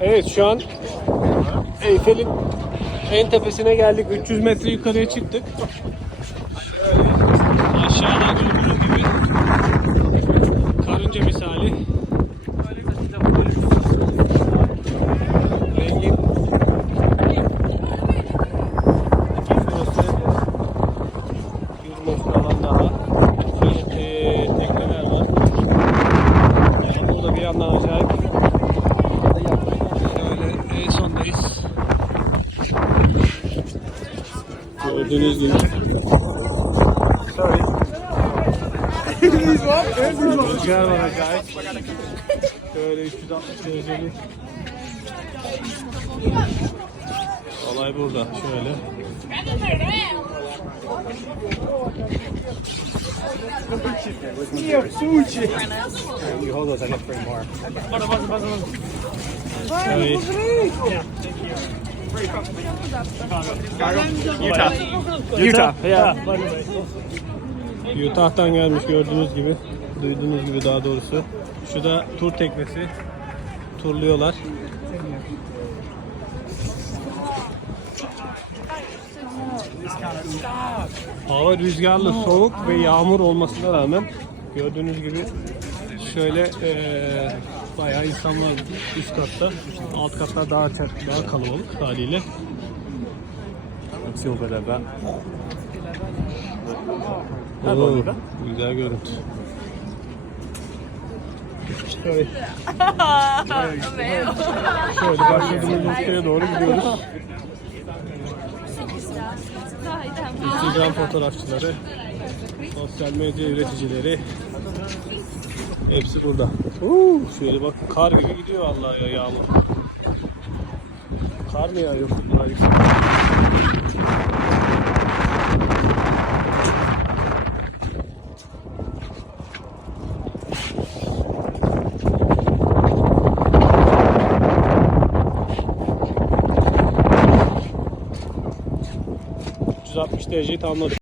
Evet şu an Eyfel'in en tepesine geldik. 300 metre yukarıya çıktık. Aşağıdan gördüğünüz gibi karınca misali. Rengin Burası bir alan daha. Şöyle eee, tekneler var. Yani burada bir yandan acayip. Şöyle en sondayız. Gördüğünüz gibi. Rüzgar var acayip. Şöyle 360 dereceli. Olay burada. Şöyle. You hold those, I get three more. Şöyle. Utah. Utah. Yeah. Utah'tan gelmiş gördüğünüz gibi. Duyduğunuz gibi daha doğrusu. Şu da tur teknesi. Turluyorlar. Hava rüzgarlı, soğuk ve yağmur olmasına rağmen gördüğünüz gibi şöyle eee bayağı insanlar üst katta, alt katlar daha çok- daha kalabalık haliyle. Let's see a little bit of that. Oo, güzel görüntü. Şöyle, şöyle başladığımız noktaya doğru gidiyoruz. Instagram fotoğrafçıları, sosyal medya üreticileri hepsi burada. Uuu, şöyle bak kar gibi gidiyor vallahi ya yağmur. Kar mı yağıyor bunlar yüksek? ...360 dereceyi tamamladık.